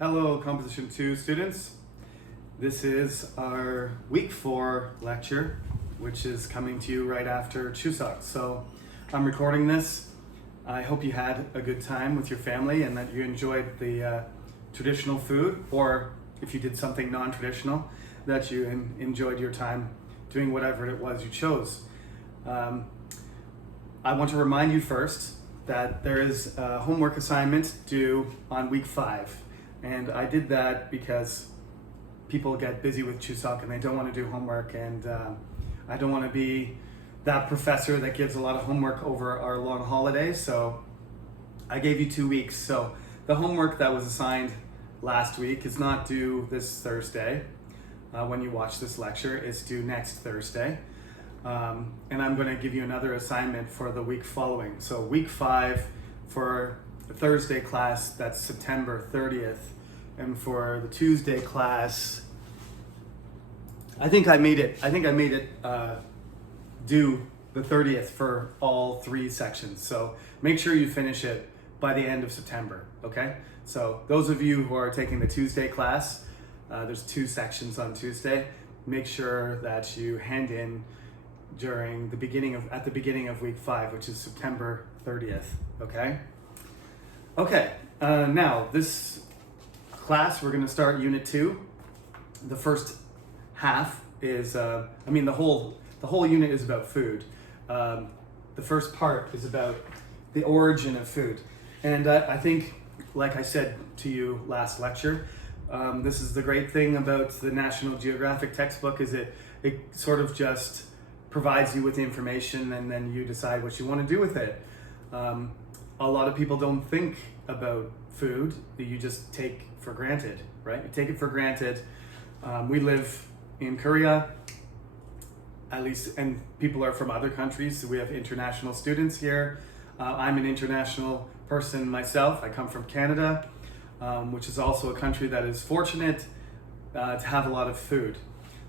Hello, Composition 2 students. This is our week 4 lecture, which is coming to you right after Chuseok. So I'm recording this. I hope you had a good time with your family and that you enjoyed the traditional food, or if you did something non-traditional, that you enjoyed your time doing whatever it was you chose. I want to remind you first that there is a homework assignment due on week 5. And I did that because people get busy with Chuseok and they don't want to do homework, and I don't want to be that professor that gives a lot of homework over our long holiday. So I gave you 2 weeks. So the homework that was assigned last week is not due this Thursday when you watch this lecture. It's due next Thursday. And I'm going to give you another assignment for the week following. So week 5 for the Thursday class, that's September 30th. And for the Tuesday class, I think I made it due the 30th for all 3 sections. So make sure you finish it by the end of September, okay? So those of you who are taking the Tuesday class, there's 2 sections on Tuesday. Make sure that you hand in at the beginning of week 5, which is September 30th, okay? Okay, now this class, we're going to start Unit 2. The first half is, the whole unit is about food. The first part is about the origin of food. And I think, like I said to you last lecture, this is the great thing about the National Geographic textbook, is it sort of just provides you with the information and then you decide what you want to do with it. A lot of people don't think about food that you just take for granted, right? You take it for granted. We live in Korea, at least, and people are from other countries, so we have international students here. I'm an international person myself. I come from Canada, which is also a country that is fortunate to have a lot of food.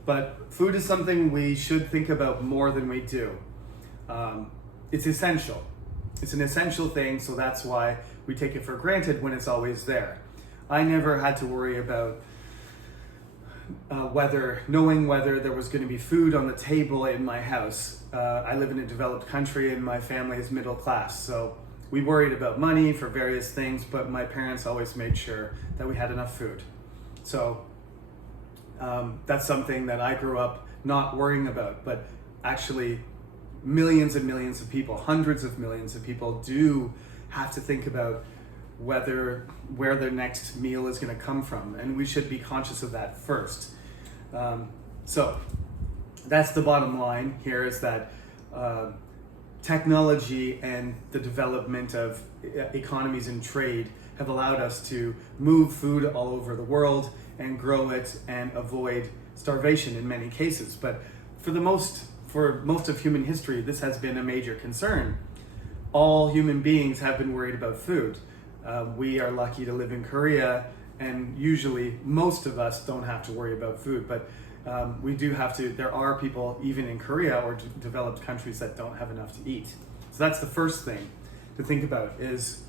But food is something we should think about more than we do. It's essential. It's an essential thing, so that's why we take it for granted when it's always there. I never had to worry about knowing whether there was going to be food on the table in my house. I live in a developed country and my family is middle class, so we worried about money for various things, but my parents always made sure that we had enough food. So that's something that I grew up not worrying about, but actually millions and millions of people, hundreds of millions of people do have to think about where their next meal is going to come from, and we should be conscious of that first. So that's the bottom line here, is that technology and the development of economies and trade have allowed us to move food all over the world and grow it and avoid starvation in many cases. But for most of human history, this has been a major concern. All human beings have been worried about food. We are lucky to live in Korea, and usually most of us don't have to worry about food, but we do have to. There are people even in Korea or developed countries that don't have enough to eat. So that's the first thing to think about, is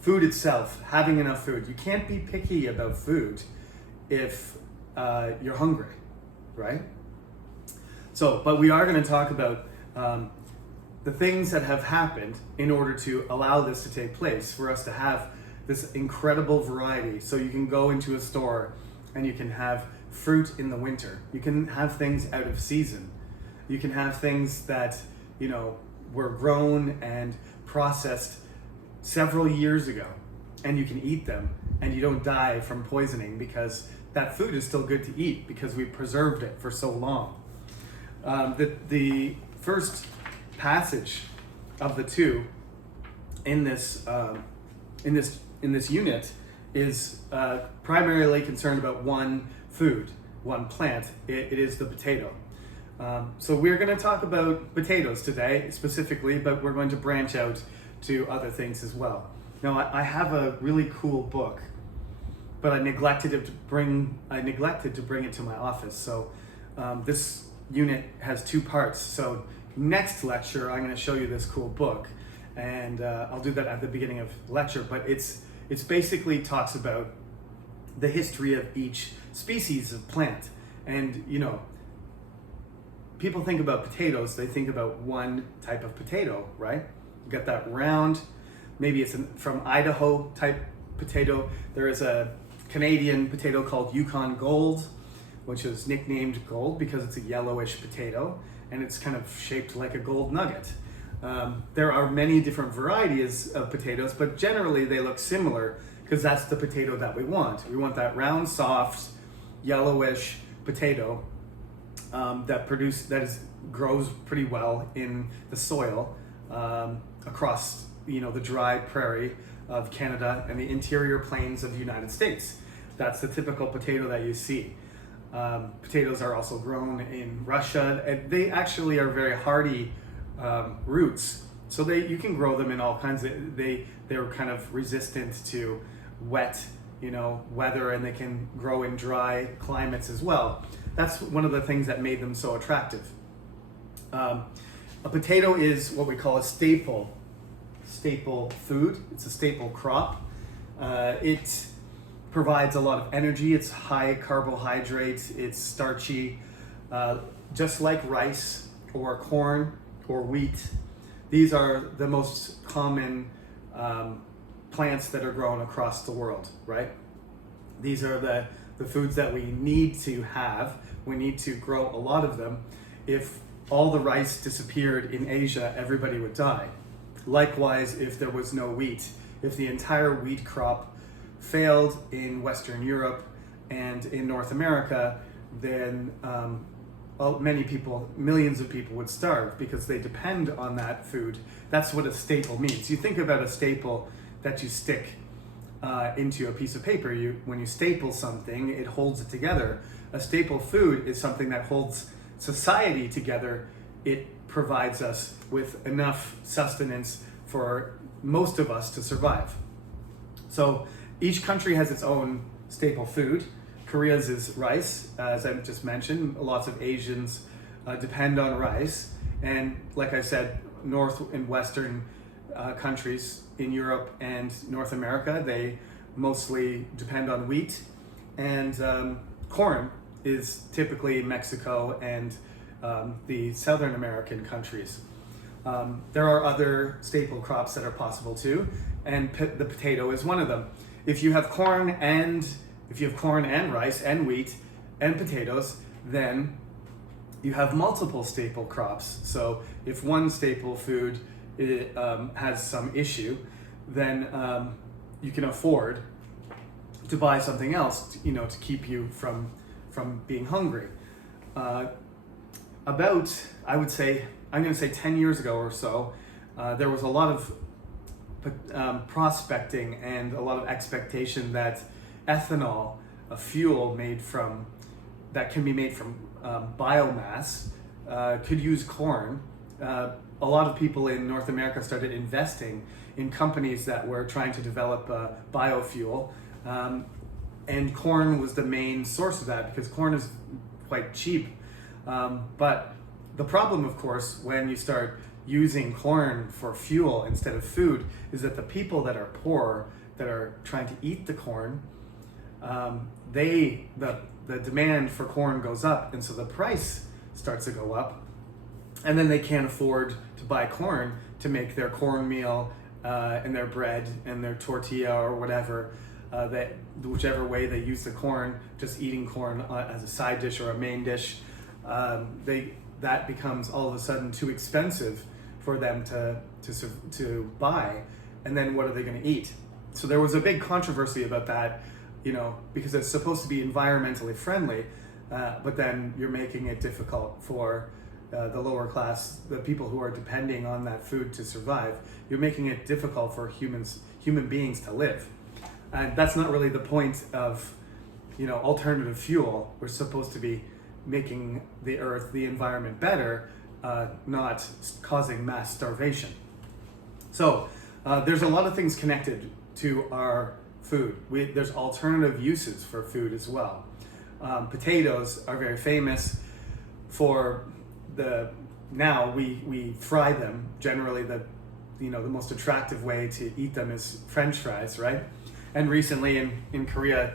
food itself, having enough food. You can't be picky about food if you're hungry, right? So, but we are going to talk about the things that have happened in order to allow this to take place, for us to have this incredible variety. So you can go into a store and you can have fruit in the winter. You can have things out of season. You can have things that, were grown and processed several years ago, and you can eat them and you don't die from poisoning because that food is still good to eat because we preserved it for so long. The first passage of the 2 in this unit is primarily concerned about one food, one plant. It is the potato. So we're going to talk about potatoes today specifically, but we're going to branch out to other things as well. Now, I have a really cool book, but I neglected to bring it to my office. So this unit has 2 parts. So next lecture, I'm going to show you this cool book, and I'll do that at the beginning of the lecture. But it's basically talks about the history of each species of plant. And people think about potatoes, they think about one type of potato, right? You got that round, maybe it's from Idaho type potato. There is a Canadian potato called Yukon Gold, which is nicknamed gold because it's a yellowish potato and it's kind of shaped like a gold nugget. There are many different varieties of potatoes, but generally they look similar because that's the potato that we want. We want that round, soft, yellowish potato that grows pretty well in the soil across the dry prairie of Canada and the interior plains of the United States. That's the typical potato that you see. Potatoes are also grown in Russia, and they actually are very hardy roots. So you can grow them in all kinds of, they're kind of resistant to wet, weather, and they can grow in dry climates as well. That's one of the things that made them so attractive. A potato is what we call a staple food. It's a staple crop. It provides a lot of energy. It's high carbohydrates. It's starchy, just like rice or corn or wheat. These are the most common plants that are grown across the world, right? These are the foods that we need to have. We need to grow a lot of them. If all the rice disappeared in Asia, everybody would die. Likewise, if there was no wheat, if the entire wheat crop failed in Western Europe and in North America, then many people, millions of people would starve because they depend on that food. That's what a staple means. You think about a staple that you stick into a piece of paper. When you staple something, it holds it together. A staple food is something that holds society together. It provides us with enough sustenance for most of us to survive. So each country has its own staple food. Korea's is rice, as I just mentioned. Lots of Asians depend on rice. And like I said, North and Western countries in Europe and North America, they mostly depend on wheat. And corn is typically Mexico and the Southern American countries. There are other staple crops that are possible too, and the potato is one of them. If you have corn and rice and wheat and potatoes, then you have multiple staple crops. So if one staple food has some issue, then you can afford to buy something else, to keep you from being hungry. I would say, I'm going to say 10 years ago or so, there was a lot of prospecting and a lot of expectation that ethanol, a fuel that can be made from biomass, could use corn. A lot of people in North America started investing in companies that were trying to develop biofuel, and corn was the main source of that because corn is quite cheap. But the problem, of course, when you start using corn for fuel instead of food, is that the people that are poor, that are trying to eat the corn, the demand for corn goes up, and so the price starts to go up, and then they can't afford to buy corn to make their cornmeal and their bread and their tortilla or whatever, whichever way they use the corn. Just eating corn as a side dish or a main dish, that becomes all of a sudden too expensive for them to buy, and then what are they going to eat? So there was a big controversy about that, because it's supposed to be environmentally friendly, but then you're making it difficult for the lower class, the people who are depending on that food to survive. You're making it difficult for human beings to live. And that's not really the point of, alternative fuel. We're supposed to be making the earth, the environment better, not causing mass starvation. So there's a lot of things connected to our food. There's alternative uses for food as well. Potatoes are very famous for now we fry them. Generally the most attractive way to eat them is French fries, right? And recently in Korea,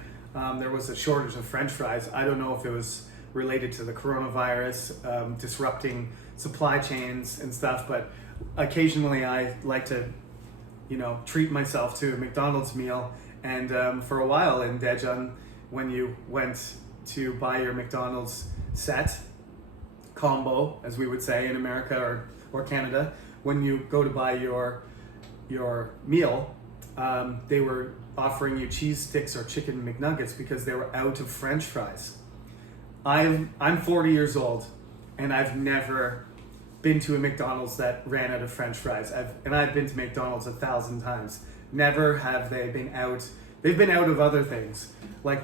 there was a shortage of French fries. I don't know if it was related to the coronavirus disrupting supply chains and stuff, but occasionally I like to, treat myself to a McDonald's meal. And for a while in Daejeon, when you went to buy your McDonald's set, combo, as we would say in America or Canada, when you go to buy your meal, they were offering you cheese sticks or chicken McNuggets because they were out of French fries. I'm 40 years old, and I've never been to a McDonald's that ran out of French fries. I've been to McDonald's 1,000 times. Never have they been out. They've been out of other things like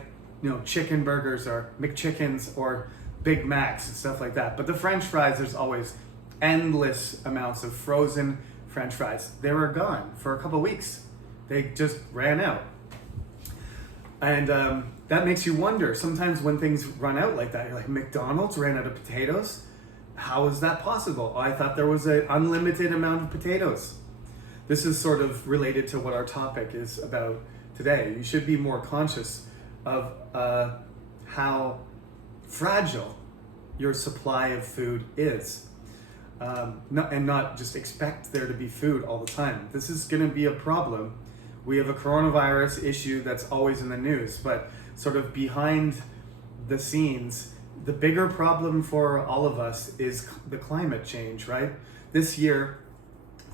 chicken burgers or McChickens or Big Macs and stuff like that. But the French fries, there's always endless amounts of frozen French fries. They were gone for a couple of weeks. They just ran out. And that makes you wonder, sometimes when things run out like that, you're like, McDonald's ran out of potatoes? How is that possible? I thought there was an unlimited amount of potatoes. This is sort of related to what our topic is about today. You should be more conscious of how fragile your supply of food is. And not just expect there to be food all the time. This is going to be a problem. We have a coronavirus issue that's always in the news, but sort of behind the scenes, the bigger problem for all of us is the climate change, right? This year,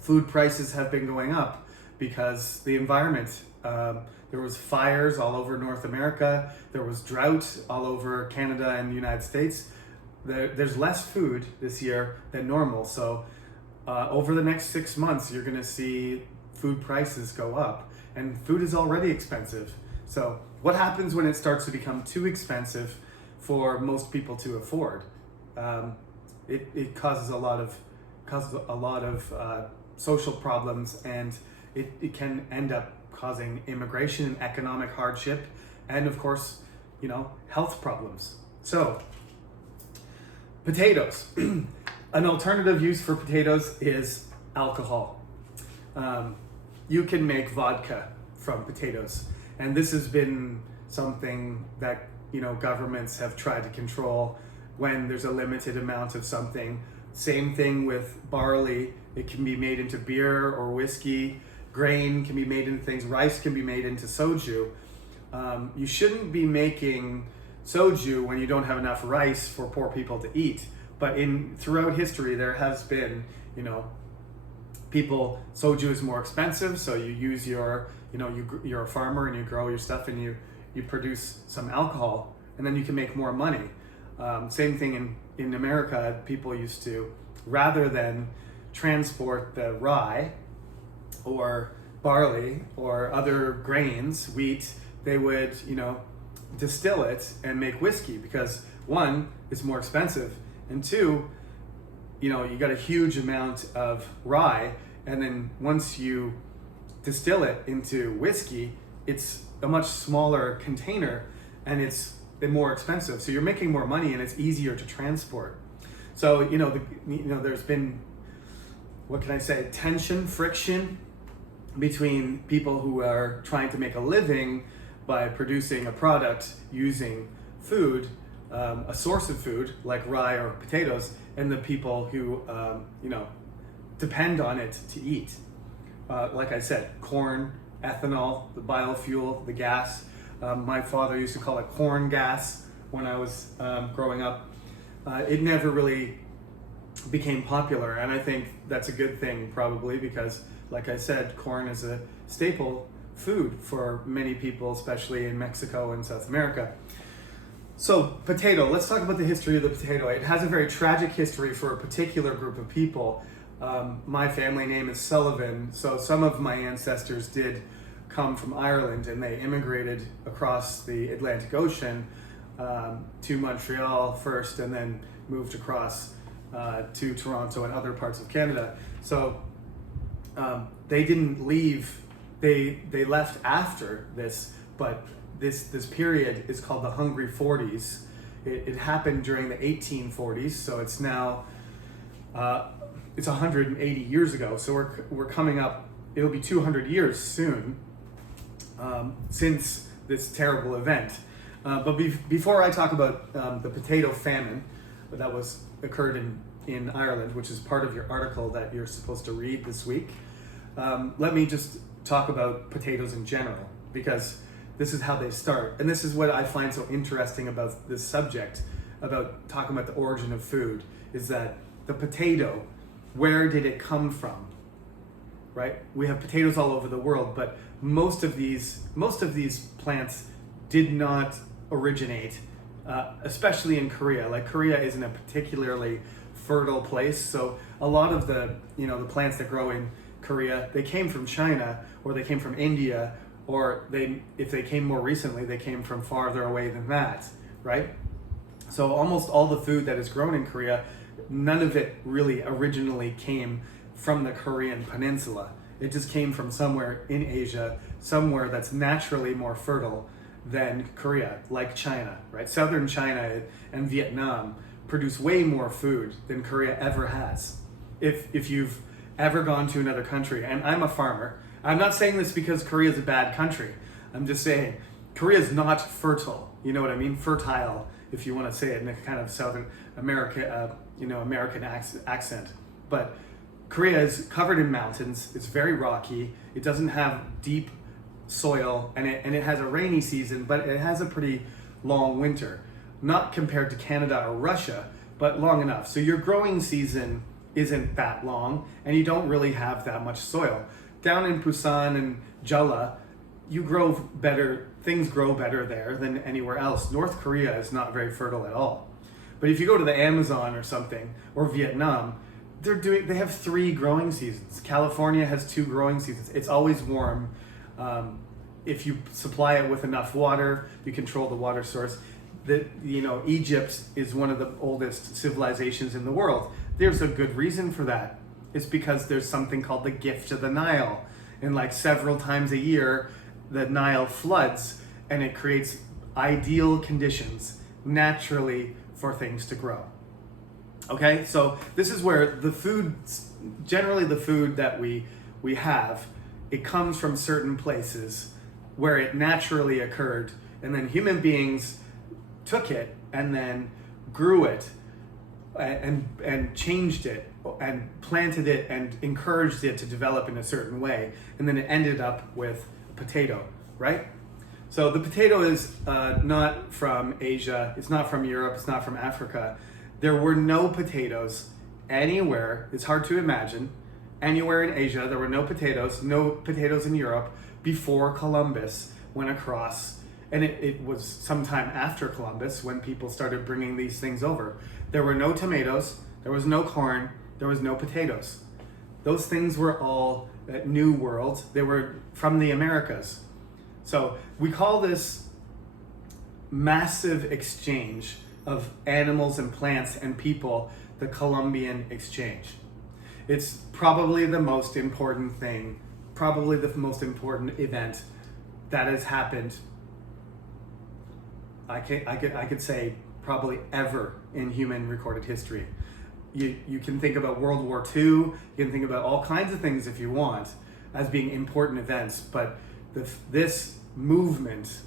food prices have been going up because the environment, there was fires all over North America, there was drought all over Canada and the United States. There's less food this year than normal, so over the next 6 months, you're gonna see food prices go up, and food is already expensive. So what happens when it starts to become too expensive for most people to afford? It causes a lot of social problems, and it can end up causing immigration and economic hardship, and of course, health problems. So, potatoes. An alternative use for potatoes is alcohol. You can make vodka from potatoes, and this has been something that governments have tried to control when there's a limited amount of something. Same thing with barley. It can be made into beer or whiskey. Grain can be made into things. Rice can be made into soju. You shouldn't be making soju when you don't have enough rice for poor people to eat. But throughout history, there has been, soju is more expensive, so you use you're a farmer and you grow your stuff and you produce some alcohol, and then you can make more money. Same thing in America, people used to, rather than transport the rye or barley or other grains, wheat, they would, distill it and make whiskey because one, it's more expensive, and two, you got a huge amount of rye, and then once you distill it into whiskey, it's a much smaller container and it's more expensive. So you're making more money and it's easier to transport. So, there's been, what can I say, tension, friction between people who are trying to make a living by producing a product using food, a source of food like rye or potatoes, and the people who, depend on it to eat. Like I said, corn, ethanol, the biofuel, the gas. My father used to call it corn gas when I was growing up. It never really became popular, and I think that's a good thing probably because, like I said, corn is a staple food for many people, especially in Mexico and South America. So, potato. Let's talk about the history of the potato. It has a very tragic history for a particular group of people. My family name is Sullivan, so some of my ancestors did come from Ireland, and they immigrated across the Atlantic Ocean to Montreal first, and then moved across to Toronto and other parts of Canada. So they didn't leave. They left after this, but this period is called the Hungry 40s. It happened during the 1840s, so it's now it's 180 years ago. So we're coming up. It'll be 200 years soon since this terrible event. Before I talk about the potato famine that occurred in Ireland, which is part of your article that you're supposed to read this week, let me just talk about potatoes in general, because this is how they start. And this is what I find so interesting about this subject, about talking about the origin of food, is that the potato, where did it come from? Right? We have potatoes all over the world, but most of these plants did not originate, especially in Korea. Like, Korea isn't a particularly fertile place, so a lot of the plants that grow in Korea, they came from China, or they came from India, or if they came more recently, they came from farther away than that, right? So almost all the food that is grown in Korea, none of it really originally came from the Korean peninsula. It just came from somewhere in Asia, somewhere that's naturally more fertile than Korea, like China, right? Southern China and Vietnam produce way more food than Korea ever has. If you've ever gone to another country, and I'm a farmer, I'm not saying this because Korea is a bad country. I'm just saying Korea is not fertile. You know what I mean? Fertile, if you want to say it in a kind of Southern America, American accent. But Korea is covered in mountains. It's very rocky. It doesn't have deep soil, and it has a rainy season, but it has a pretty long winter. Not compared to Canada or Russia, but long enough. So your growing season isn't that long, and you don't really have that much soil. Down in Busan and Jeolla, things grow better there than anywhere else. North Korea is not very fertile at all. But if you go to the Amazon or something, or Vietnam, they have 3 growing seasons. California has 2 growing seasons. It's always warm. If you supply it with enough water, you control the water source. Egypt is one of the oldest civilizations in the world. There's a good reason for that. It's because there's something called the gift of the Nile. And like several times a year, the Nile floods, and it creates ideal conditions naturally for things to grow. Okay, so this is where generally the food that we have, it comes from certain places where it naturally occurred, and then human beings took it and then grew it and changed it and planted it and encouraged it to develop in a certain way, and then it ended up with a potato, right? So the potato is not from Asia, it's not from Europe, it's not from Africa. There were no potatoes anywhere, it's hard to imagine, anywhere in Asia. There were no potatoes in Europe before Columbus went across. And it was sometime after Columbus when people started bringing these things over. There were no tomatoes, there was no corn, there was no potatoes. Those things were all New World. They were from the Americas. So we call this massive exchange of animals and plants and people the Colombian Exchange. It's probably the most important thing, probably the most important event that has happened, I could say probably ever in human recorded history. You can think about World War II, you can think about all kinds of things if you want as being important events, but this movement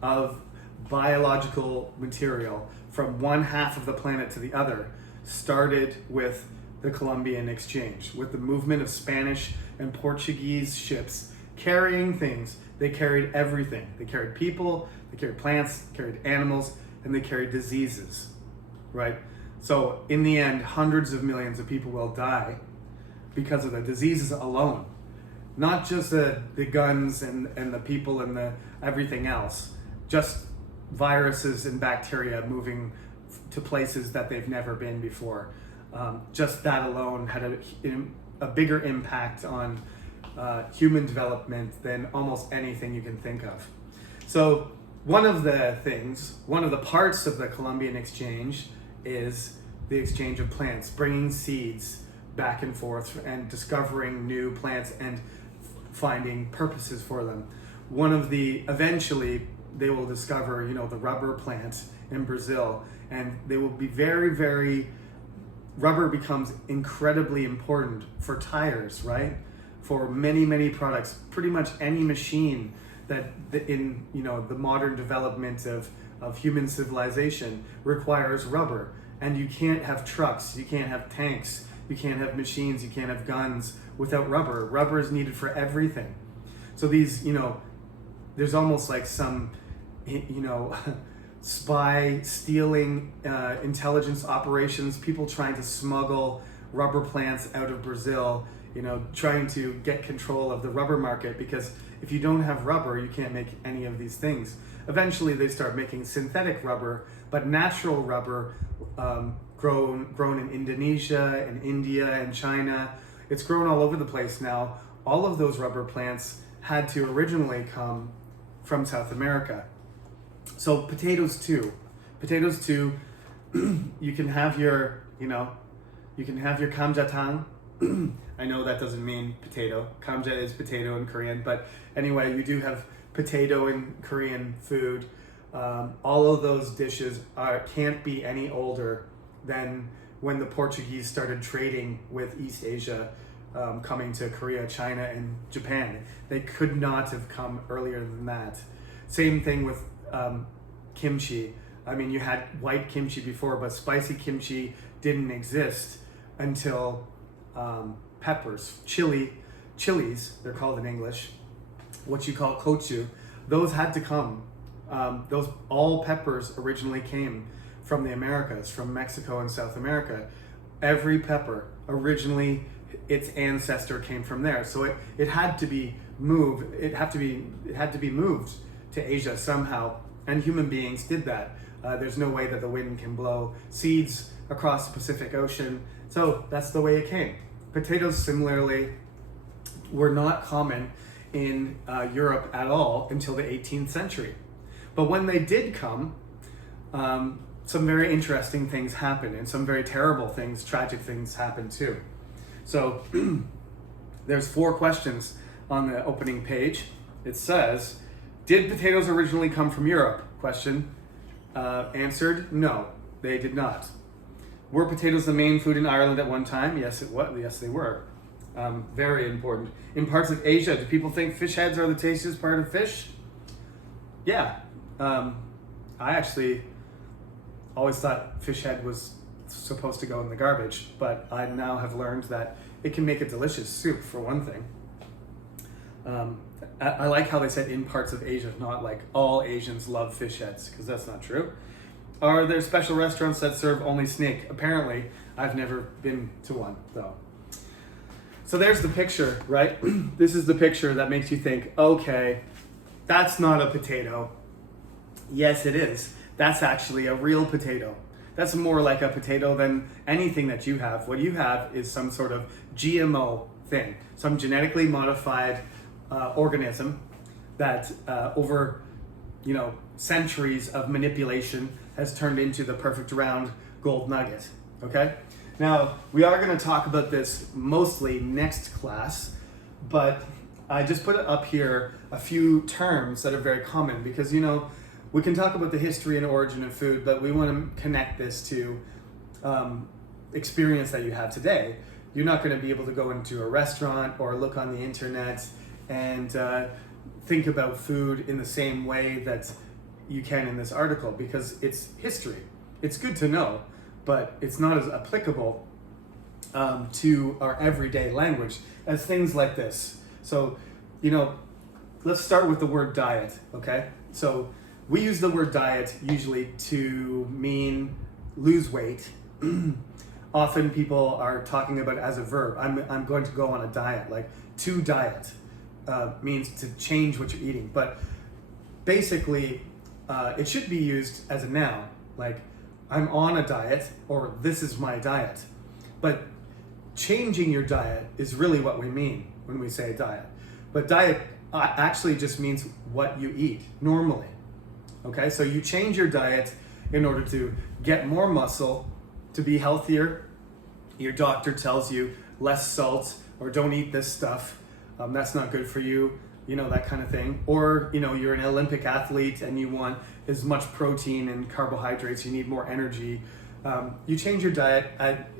of biological material from one half of the planet to the other started with the Colombian Exchange, with the movement of Spanish and Portuguese ships carrying things. They carried everything. They carried people, they carried plants, they carried animals, and they carried diseases, right? So in the end, hundreds of millions of people will die because of the diseases alone. Not just the guns and the people and the everything else, just viruses and bacteria moving to places that they've never been before. Just that alone had a bigger impact on human development than almost anything you can think of. So one of the parts of the Colombian Exchange is the exchange of plants, bringing seeds back and forth and discovering new plants and finding purposes for them. Eventually they will discover, the rubber plant in Brazil, and they will be rubber becomes incredibly important for tires, right? For many, many products. Pretty much any machine in the modern development of human civilization requires rubber. And you can't have trucks, you can't have tanks, you can't have machines, you can't have guns without rubber. Rubber is needed for everything. So these, there's almost like some, spy stealing intelligence operations, people trying to smuggle rubber plants out of Brazil, trying to get control of the rubber market, because if you don't have rubber, you can't make any of these things. Eventually they start making synthetic rubber, but natural rubber, grown in Indonesia and India and China. It's grown all over the place now. All of those rubber plants had to originally come from South America. So potatoes too. You can have your, kamjatang. I know that doesn't mean potato. Kamja is potato in Korean, but anyway, you do have potato in Korean food. All of those dishes can't be any older than when the Portuguese started trading with East Asia, coming to Korea, China, and Japan. They could not have come earlier than that. Same thing with kimchi. I mean, you had white kimchi before, but spicy kimchi didn't exist until peppers, chilies, they're called in English, what you call kochu. Those had to come. All peppers originally came from the Americas, from Mexico and South America. Every pepper originally, its ancestor came from there. So it had to be moved. It had to be moved to Asia somehow, and human beings did that. There's no way that the wind can blow seeds across the Pacific Ocean, so that's the way it came. Potatoes, similarly, were not common in Europe at all until the 18th century. But when they did come, some very interesting things happened, and some very terrible things, tragic things happened too. So there's 4 questions on the opening page. It says, did potatoes originally come from Europe? Question. Answered, no, they did not. Were potatoes the main food in Ireland at one time? Yes, it was. Yes, they were. Very important. In parts of Asia, do people think fish heads are the tastiest part of fish? Yeah. I actually always thought fish head was supposed to go in the garbage, but I now have learned that it can make a delicious soup, for one thing. I like how they said in parts of Asia, not like all Asians love fish heads, because that's not true. Are there special restaurants that serve only snake? Apparently, I've never been to one, though. So there's the picture, right? This is the picture that makes you think, okay, that's not a potato. Yes, it is. That's actually a real potato. That's more like a potato than anything that you have. What you have is some sort of GMO thing, some genetically modified organism that over centuries of manipulation has turned into the perfect round gold nugget. Okay? Now, we are going to talk about this mostly next class, but I just put up here a few terms that are very common because, we can talk about the history and origin of food, but we want to connect this to experience that you have today. You're not going to be able to go into a restaurant or look on the internet and think about food in the same way that you can in this article, because it's history. It's good to know, but it's not as applicable to our everyday language as things like this. So, let's start with the word diet, okay? So we use the word diet usually to mean lose weight. Often people are talking about it as a verb. I'm going to go on a diet, like to diet means to change what you're eating. But basically, it should be used as a noun, like I'm on a diet or this is my diet. But changing your diet is really what we mean when we say diet. But diet actually just means what you eat normally. Okay, so you change your diet in order to get more muscle, to be healthier. Your doctor tells you less salt or don't eat this stuff. That's not good for you, that kind of thing. Or, you're an Olympic athlete and you want as much protein and carbohydrates, you need more energy. You change your diet at,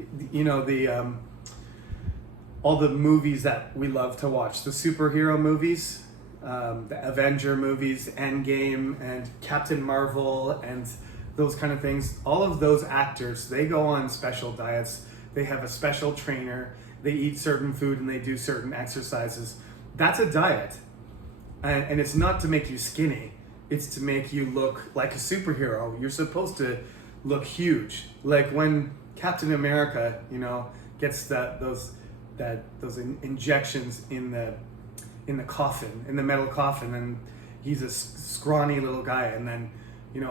all the movies that we love to watch, the superhero movies, the Avenger movies, Endgame, and Captain Marvel, and those kind of things. All of those actors, they go on special diets. They have a special trainer. They eat certain food and they do certain exercises. That's a diet. And it's not to make you skinny. It's to make you look like a superhero. You're supposed to look huge. Like when Captain America, gets those injections in the coffin, in the metal coffin, and he's a scrawny little guy, and then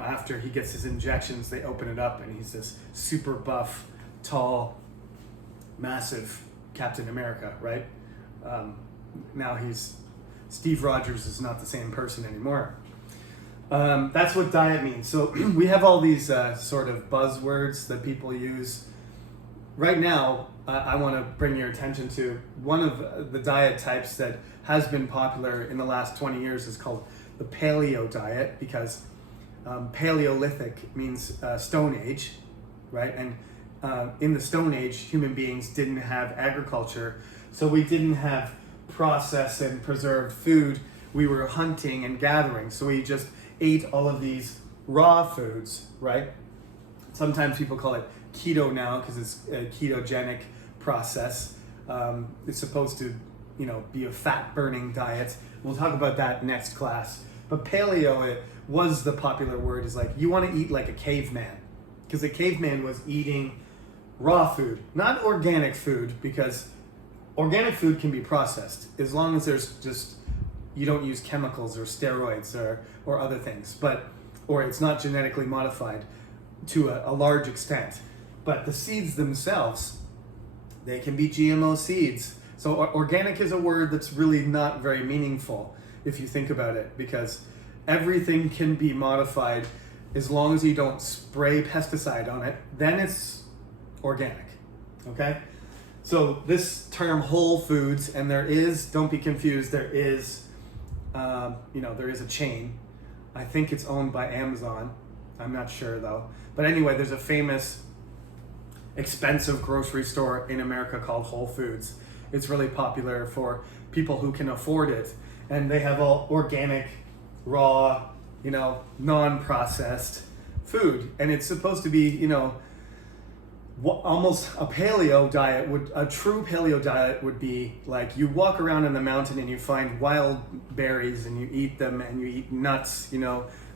after he gets his injections, they open it up and he's this super buff, tall, massive Captain America, right? Now Steve Rogers is not the same person anymore. That's what diet means. So we have all these sort of buzzwords that people use. Right now, I want to bring your attention to one of the diet types that has been popular in the last 20 years is called the Paleo Diet, because Paleolithic means Stone Age, right? And in the Stone Age, human beings didn't have agriculture, so we didn't have processed and preserved food. We were hunting and gathering, so we just ate all of these raw foods, right? Sometimes people call it keto now because it's a ketogenic process. It's supposed to, be a fat-burning diet. We'll talk about that next class. But paleo, it was the popular word, is like you want to eat like a caveman, because a caveman was eating raw food, not organic food, because organic food can be processed as long as you don't use chemicals or steroids or other things, or it's not genetically modified to a large extent. But the seeds themselves, they can be GMO seeds. So organic is a word that's really not very meaningful if you think about it, because everything can be modified as long as you don't spray pesticide on it, then it's organic, okay? So this term whole foods, and don't be confused, there is a chain. I think it's owned by Amazon. I'm not sure though. But anyway, there's a famous expensive grocery store in America called Whole Foods. It's really popular for people who can afford it. And they have all organic, raw, non-processed food. And it's supposed to be, almost a paleo diet a true paleo diet would be like you walk around in the mountain and you find wild berries and you eat them, and you eat nuts,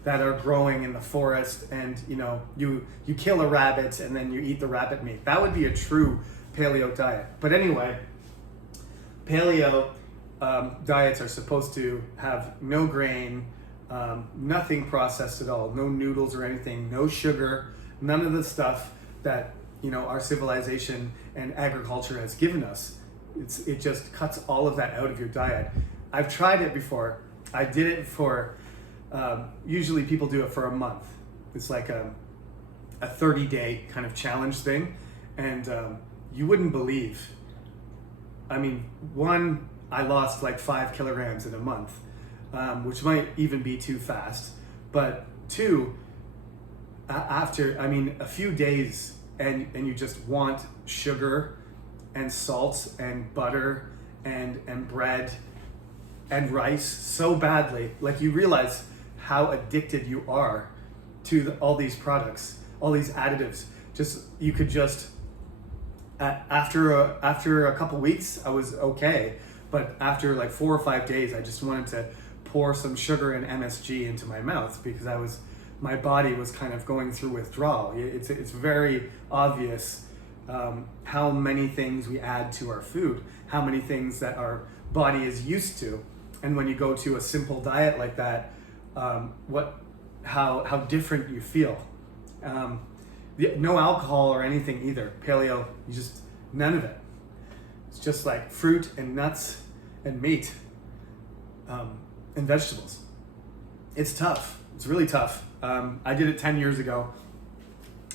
that are growing in the forest, and you kill a rabbit and then you eat the rabbit meat. That would be a true paleo diet. But anyway, paleo diets are supposed to have no grain, nothing processed at all, no noodles or anything, no sugar, none of the stuff that our civilization and agriculture has given us. It just cuts all of that out of your diet. I've tried it before. I did it for, usually people do it for a month. It's like a 30-day kind of challenge thing. And you wouldn't believe. I lost like 5 kilograms in a month, which might even be too fast. But 2, after, a few days, and you just want sugar and salt and butter and bread and rice so badly, like you realize how addicted you are to all these products, all these additives. After a couple weeks, I was okay, but after like 4 or 5 days, I just wanted to pour some sugar and MSG into my mouth, because my body was kind of going through withdrawal. It's very obvious how many things we add to our food, how many things that our body is used to. And when you go to a simple diet like that, how different you feel. No alcohol or anything either. Paleo, none of it. It's just like fruit and nuts and meat and vegetables. It's tough. It's really tough. I did it 10 years ago.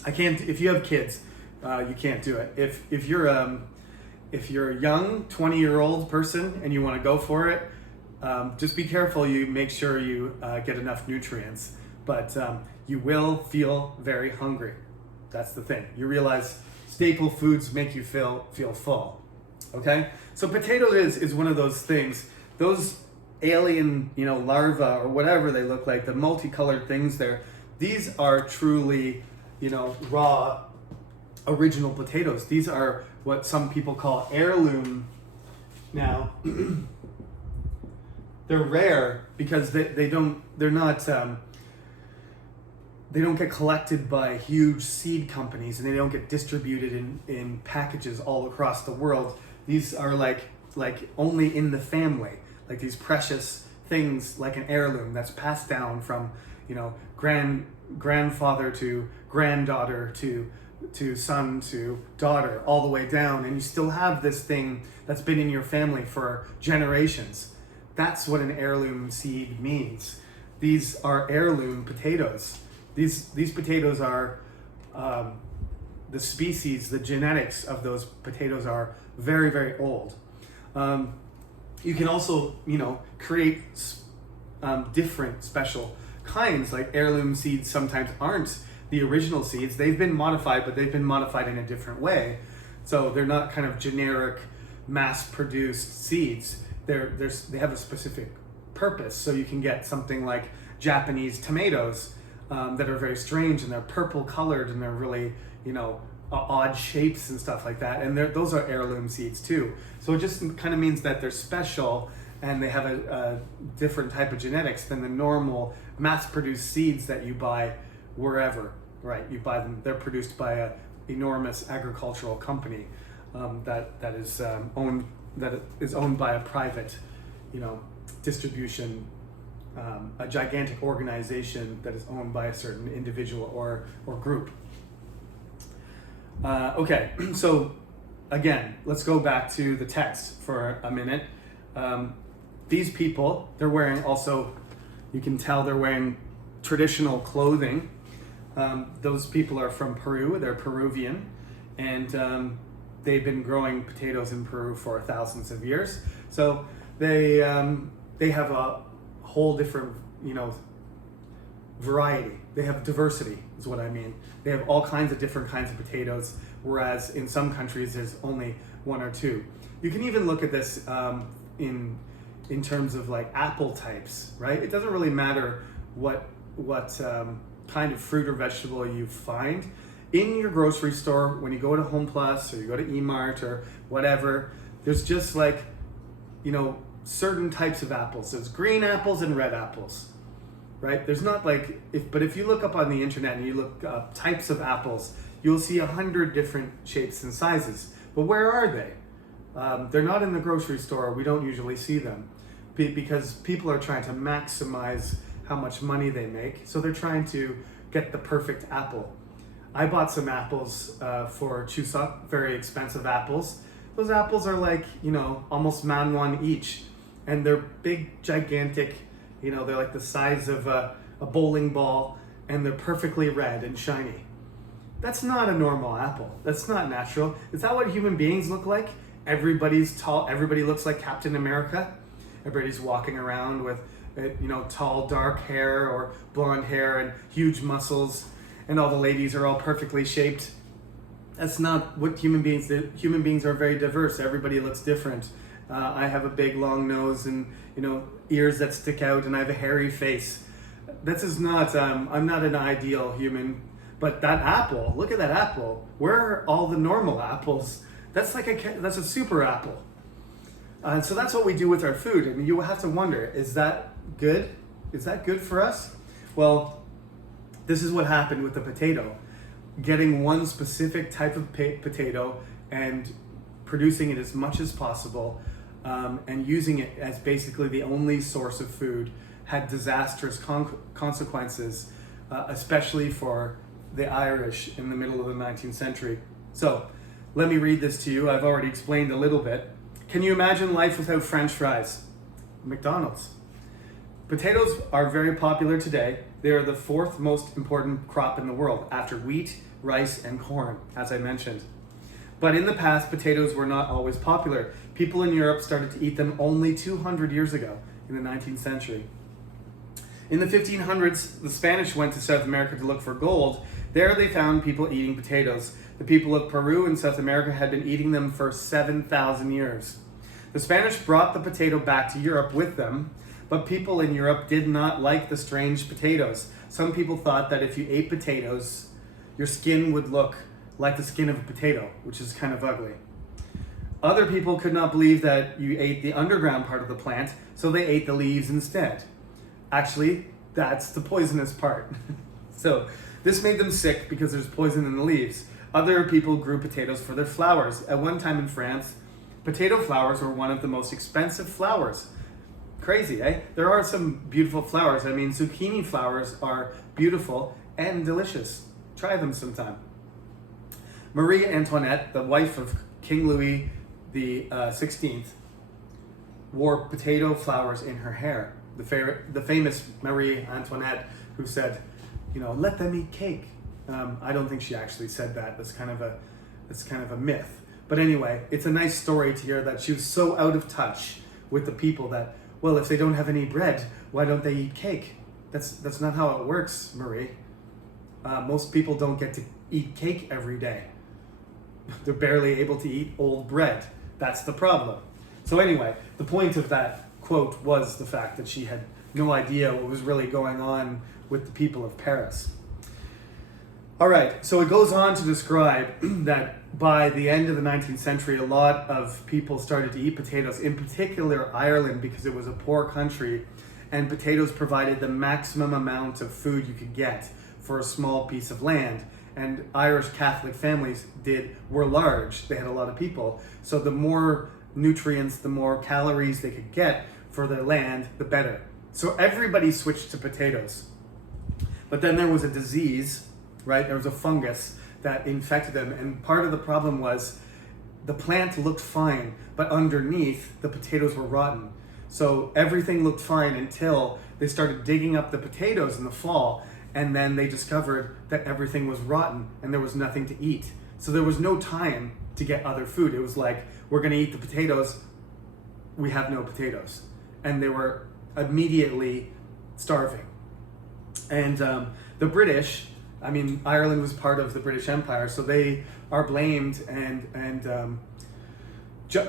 If you have kids, you can't do it. If you're a young 20-year-old person and you want to go for it, just be careful. You make sure you get enough nutrients, but you will feel very hungry. That's the thing. You realize staple foods make you feel full. Okay? So potatoes is one of those things. Those alien, larva or whatever they look like, the multicolored things there, these are truly, raw, original potatoes. These are what some people call heirloom. Now, they're rare because they don't get collected by huge seed companies, and they don't get distributed in packages all across the world. These are like only in the family, like these precious things, like an heirloom that's passed down from grandfather to granddaughter to son to daughter, all the way down, and you still have this thing that's been in your family for generations. That's what an heirloom seed means. These are heirloom potatoes. These potatoes are the species, the genetics of those potatoes are very, very old. You can also, create different special kinds, like heirloom seeds sometimes aren't the original seeds. They've been modified, but they've been modified in a different way. So they're not kind of generic, mass-produced seeds. They have a specific purpose. So you can get something like Japanese tomatoes that are very strange, and they're purple colored, and they're really, odd shapes and stuff like that. And those are heirloom seeds too. So it just kind of means that they're special, and they have a different type of genetics than the normal mass-produced seeds that you buy wherever, right? You buy them, they're produced by an enormous agricultural company that is owned by a private, distribution, a gigantic organization that is owned by a certain individual or group. Okay, so again, let's go back to the text for a minute. These people, they're wearing also, you can tell they're wearing traditional clothing. Those people are from Peru, they're Peruvian, and they've been growing potatoes in Peru for thousands of years. So they have a whole different, variety. They have diversity, is what I mean. They have all kinds of different kinds of potatoes, whereas in some countries there's only one or two. You can even look at this in terms of like apple types, right? It doesn't really matter what kind of fruit or vegetable you find in your grocery store. When you go to Home Plus or you go to E-Mart or whatever, there's just like, certain types of apples. There's green apples and red apples, right? There's not like, if you look up on the internet and you look up types of apples, you'll see 100 different shapes and sizes. But where are they? They're not in the grocery store. We don't usually see them because people are trying to maximize how much money they make. So they're trying to get the perfect apple. I bought some apples for Chuseok, very expensive apples. Those apples are like, almost man-one each. And they're big, gigantic, they're like the size of a bowling ball, and they're perfectly red and shiny. That's not a normal apple. That's not natural. Is that what human beings look like? Everybody's tall. Everybody looks like Captain America. Everybody's walking around with, tall, dark hair or blonde hair and huge muscles, and all the ladies are all perfectly shaped. That's not what human beings do. Human beings are very diverse. Everybody looks different. I have a big long nose and ears that stick out, and I have a hairy face. This is not. I'm not an ideal human. But that apple, look at that apple. Where are all the normal apples? That's a super apple. So that's what we do with our food. And you have to wonder, is that good? Is that good for us? Well, this is what happened with the potato. Getting one specific type of potato and producing it as much as possible, and using it as basically the only source of food had disastrous consequences, especially for the Irish in the middle of the 19th century. So let me read this to you. I've already explained a little bit. Can you imagine life without French fries? McDonald's. Potatoes are very popular today. They are the fourth most important crop in the world after wheat, rice, and corn, as I mentioned. But in the past, potatoes were not always popular. People in Europe started to eat them only 200 years ago, in the 19th century. In the 1500s, the Spanish went to South America to look for gold. There they found people eating potatoes. The people of Peru and South America had been eating them for 7,000 years. The Spanish brought the potato back to Europe with them, But people in Europe did not like the strange potatoes. Some people thought that if you ate potatoes, your skin would look like the skin of a potato, which is kind of ugly. Other people could not believe that you ate the underground part of the plant, so they ate the leaves instead. Actually, that's the poisonous part. So this made them sick because there's poison in the leaves. Other people grew potatoes for their flowers. At one time in France, potato flowers were one of the most expensive flowers. Crazy, eh? There are some beautiful flowers. I mean, zucchini flowers are beautiful and delicious. Try them sometime. Marie Antoinette, the wife of King Louis the 16th, wore potato flowers in her hair. The famous Marie Antoinette, who said, let them eat cake. I don't think she actually said that. That's kind of a myth. But anyway, it's a nice story to hear that she was so out of touch with the people that, well, if they don't have any bread, why don't they eat cake? That's not how it works, Marie. Most people don't get to eat cake every day. They're barely able to eat old bread. That's the problem. So anyway, the point of that quote was the fact that she had no idea what was really going on with the people of Paris. All right, so it goes on to describe that by the end of the 19th century, a lot of people started to eat potatoes, in particular Ireland, because it was a poor country, and potatoes provided the maximum amount of food you could get for a small piece of land. And Irish Catholic families were large. They had a lot of people. So the more nutrients, the more calories they could get for their land, the better. So everybody switched to potatoes. But then there was a disease, right? There was a fungus that infected them. And part of the problem was the plant looked fine, but underneath the potatoes were rotten. So everything looked fine until they started digging up the potatoes in the fall. And then they discovered that everything was rotten and there was nothing to eat. So there was no time to get other food. It was like, we're going to eat the potatoes. We have no potatoes. And they were immediately starving. And the British, Ireland was part of the British Empire, so they are blamed and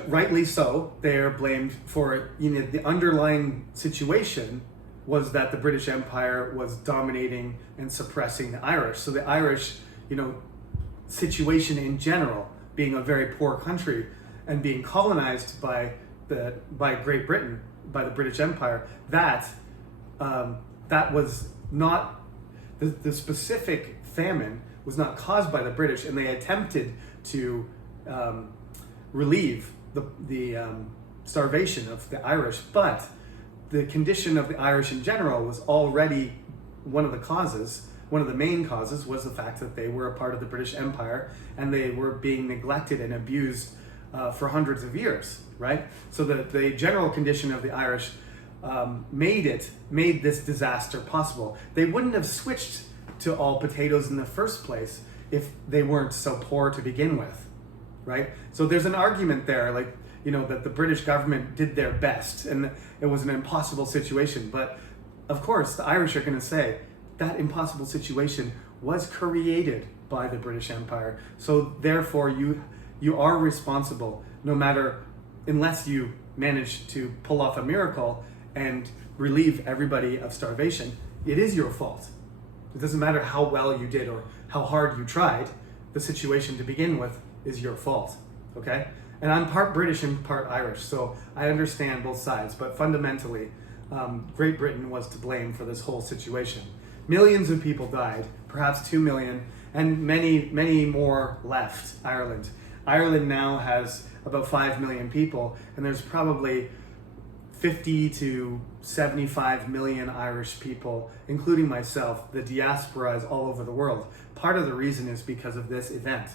rightly so. They are blamed for the underlying situation was that the British Empire was dominating and suppressing the Irish. So the Irish, situation in general, being a very poor country and being colonized by Great Britain, by the British Empire, that was not, the specific famine was not caused by the British, and they attempted to relieve the starvation of the Irish, but the condition of the Irish in general was already one of the main causes was the fact that they were a part of the British Empire and they were being neglected and abused for hundreds of years, right? So the general condition of the Irish made this disaster possible. They wouldn't have switched to all potatoes in the first place if they weren't so poor to begin with, right? So there's an argument there, that the British government did their best and it was an impossible situation. But of course, the Irish are going to say that impossible situation was created by the British Empire. So therefore, you are responsible, unless you manage to pull off a miracle and relieve everybody of starvation. It is your fault. It doesn't matter how well you did or how hard you tried. The situation to begin with is your fault, okay? And I'm part British and part Irish, so I understand both sides. But fundamentally, Great Britain was to blame for this whole situation. Millions of people died, perhaps 2 million, and many, many more left Ireland. Ireland now has about 5 million people, and there's probably 50 to 75 million Irish people, including myself. The diaspora is all over the world. Part of the reason is because of this event.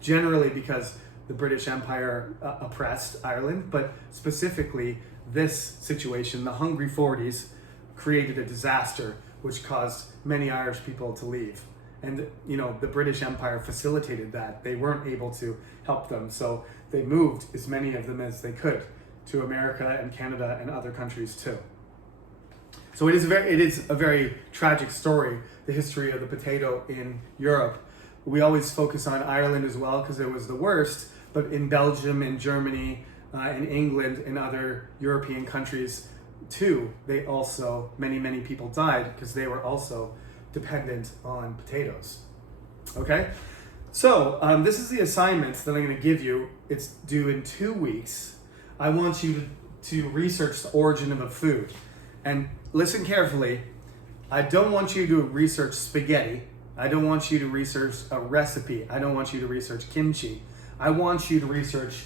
Generally because the British Empire oppressed Ireland, but specifically this situation, the Hungry 40s, created a disaster which caused many Irish people to leave. And the British Empire facilitated that. They weren't able to help them, so they moved as many of them as they could to America and Canada and other countries too. So it is a very tragic story, the history of the potato in Europe. We always focus on Ireland as well because it was the worst, but in Belgium, in Germany, in England, and other European countries, two, they also, many people died because they were also dependent on potatoes. Okay? So this is the assignment that I'm going to give you. It's due in 2 weeks. I want you to research the origin of a food. And listen carefully. I don't want you to research spaghetti. I don't want you to research a recipe. I don't want you to research kimchi. I want you to research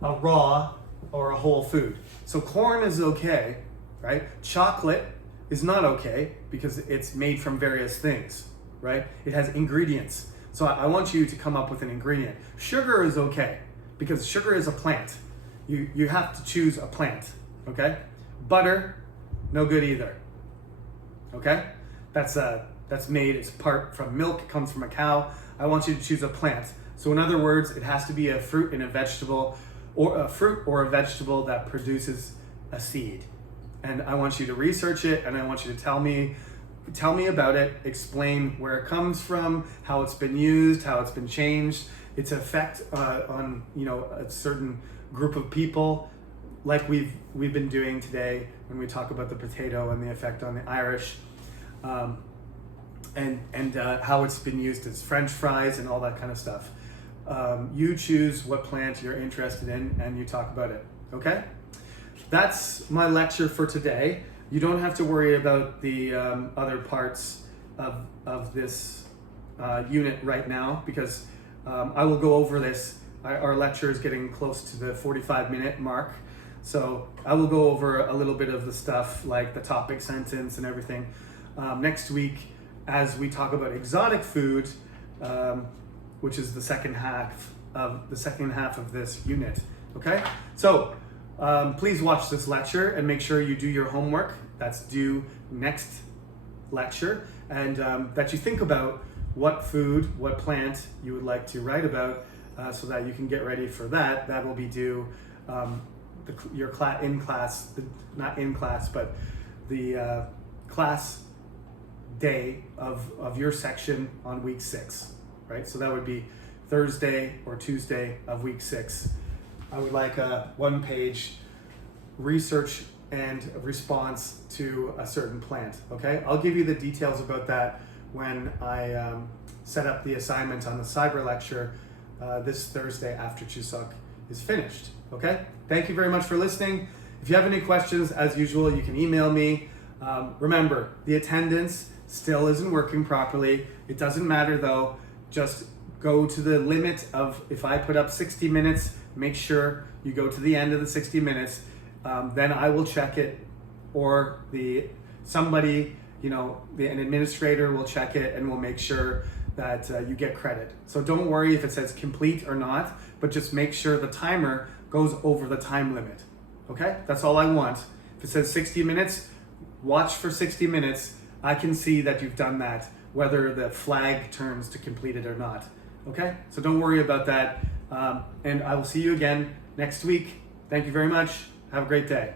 a raw or a whole food. So corn is okay, right? Chocolate is not okay because it's made from various things, right? It has ingredients. So I want you to come up with an ingredient. Sugar is okay because sugar is a plant. You have to choose a plant, okay? Butter, no good either, okay? That's made, it's part from milk, it comes from a cow. I want you to choose a plant. So in other words, it has to be a fruit and a vegetable, or a fruit or a vegetable that produces a seed. And I want you to research it, and I want you to tell me about it, explain where it comes from, how it's been used, how it's been changed, its effect on a certain group of people, like we've been doing today when we talk about the potato and the effect on the Irish, and how it's been used as French fries and all that kind of stuff. You choose what plant you're interested in and you talk about it, okay? That's my lecture for today. You don't have to worry about the other parts of this unit right now because I will go over this. Our lecture is getting close to the 45-minute mark. So I will go over a little bit of the stuff like the topic sentence and everything next week as we talk about exotic food, which is the second half of this unit. Okay, so please watch this lecture and make sure you do your homework. That's due next lecture, and that you think about what food, what plant you would like to write about, so that you can get ready for that. That will be due your class day of your section on week 6, right? So that would be Thursday or Tuesday of week 6. I would like a 1-page research and response to a certain plant, okay? I'll give you the details about that when I set up the assignment on the cyber lecture this Thursday after Chuseok is finished, okay? Thank you very much for listening. If you have any questions, as usual, you can email me. Remember, the attendance still isn't working properly. It doesn't matter though, just go to the limit of, if I put up 60 minutes, make sure you go to the end of the 60 minutes, then I will check it, or an administrator will check it and will make sure that you get credit. So don't worry if it says complete or not, but just make sure the timer goes over the time limit, okay? That's all I want. If it says 60 minutes, watch for 60 minutes. I can see that you've done that, whether the flag turns to completed or not, okay? So don't worry about that. And I will see you again next week. Thank you very much. Have a great day.